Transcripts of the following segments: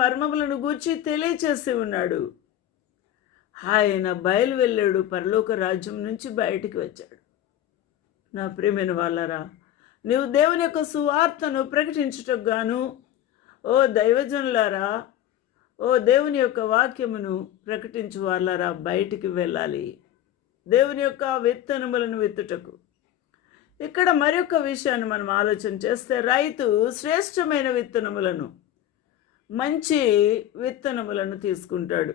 మర్మములను గూర్చి తెలియచేసి ఉన్నాడు. ఆయన బయలు వెళ్ళాడు పరలోక రాజ్యం నుంచి బయటికి వచ్చాడు. నా ప్రియమైన వాళ్ళరా నీవు దేవుని యొక్క సువార్తను ప్రకటించుటకు గాను ఓ దైవజనులారా ఓ దేవుని యొక్క వాక్యమును ప్రకటించు వాళ్ళారా బయటికి వెళ్ళాలి. దేవుని యొక్క విత్తనములను విత్తుటకు. ఇక్కడ మరొక విషయాన్ని మనం ఆలోచన చేస్తే రైతు శ్రేష్టమైన విత్తనములను మంచి విత్తనములను తీసుకుంటాడు.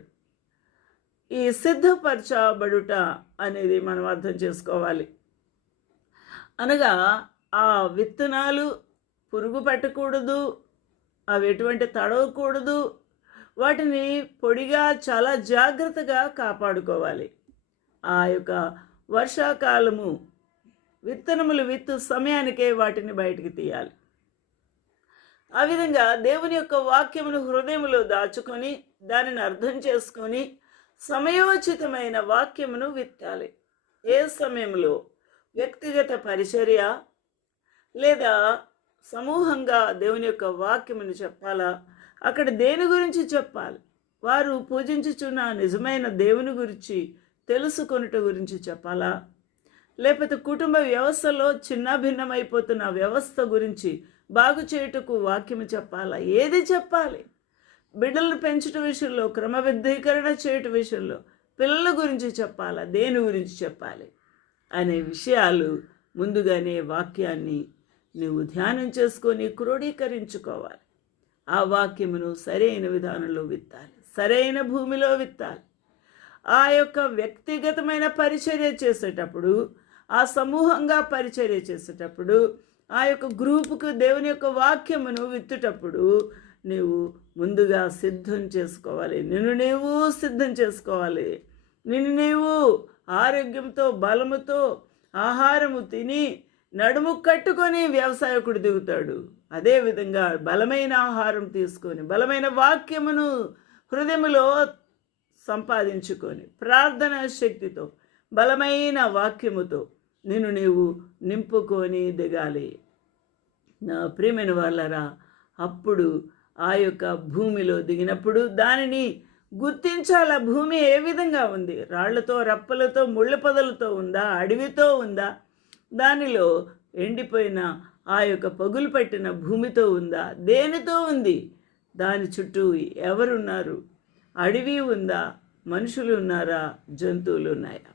ఈ సిద్ధపరచబడుట అనేది మనం అర్థం చేసుకోవాలి. అనగా ఆ విత్తనాలు పురుగు పట్టకూడదు అవి ఎటువంటి తడవకూడదు వాటిని పొడిగా చాలా జాగ్రత్తగా కాపాడుకోవాలి. ఆ యొక్క వర్షాకాలము విత్తనములు విత్తు సమయానికే వాటిని బయటికి తీయాలి. ఆ విధంగా దేవుని యొక్క వాక్యమును హృదయంలో దాచుకొని దానిని అర్థం చేసుకొని సమయోచితమైన వాక్యమును విత్తాలి. ఏ సమయంలో? వ్యక్తిగత పరిచర్య లేదా సమూహంగా దేవుని యొక్క వాక్యమును చెప్పాలా? అక్కడ దేని గురించి చెప్పాలి? వారు పూజించుచున్న నిజమైన దేవుని గురించి తెలుసుకొనుట గురించి చెప్పాలా? లేకపోతే కుటుంబ వ్యవస్థలో చిన్నభిన్నమైపోతున్న వ్యవస్థ గురించి బాగు చేయుటకు వాక్యము చెప్పాలా? ఏది చెప్పాలి? బిడ్డలను పెంచుట విషయంలో క్రమబద్ధీకరణ చేయుట విషయంలో పిల్లల గురించి చెప్పాలా? దేని గురించి చెప్పాలి? అనే విషయాలు ముందుగానే వాక్యాన్ని నువ్వు ధ్యానం చేసుకొని క్రోడీకరించుకోవాలి. ఆ వాక్యమును సరైన విధానంలో విత్తాలి. సరైన భూమిలో విత్తాలి. ఆ యొక్క వ్యక్తిగతమైన పరిచర్య చేసేటప్పుడు ఆ సమూహంగా పరిచర్య చేసేటప్పుడు ఆ యొక్క గ్రూపుకు దేవుని యొక్క వాక్యమును విత్తుటప్పుడు నీవు ముందుగా సిద్ధం చేసుకోవాలి. నిన్ను నీవు సిద్ధం చేసుకోవాలి. నిన్ను నీవు ఆరోగ్యంతో బలముతో ఆహారము తిని నడుము కట్టుకొని వ్యవసాయకుడు దిగుతాడు. అదేవిధంగా బలమైన ఆహారం తీసుకొని బలమైన వాక్యమును హృదయములో సంపాదించుకొని ప్రార్థన శక్తితో బలమైన వాక్యముతో నిన్ను నీవు నింపుకొని దిగాలి. నా ప్రియమైన వాళ్ళరా అప్పుడు ఆ యొక్క భూమిలో దిగినప్పుడు దానిని గుర్తించాల? భూమి ఏ విధంగా ఉంది? రాళ్ళతో రప్పలతో ముళ్ళ పొదలతో ఉందా? అడవితో ఉందా? దానిలో ఎండిపోయిన ఆ యొక్క పగులు పట్టిన భూమితో ఉందా? దేనితో ఉంది? దాని చుట్టూ ఎవరున్నారు? అడవి ఉందా? మనుషులు ఉన్నారా? జంతువులు ఉన్నాయా?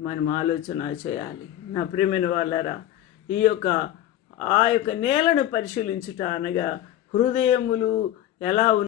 మనం ఆలోచన చేయాలి. నా ప్రియమైన వాళ్ళరా ఈ యొక్క ఆ యొక్క నేలను పరిశీలించుట అనగా హృదయములు ఎలా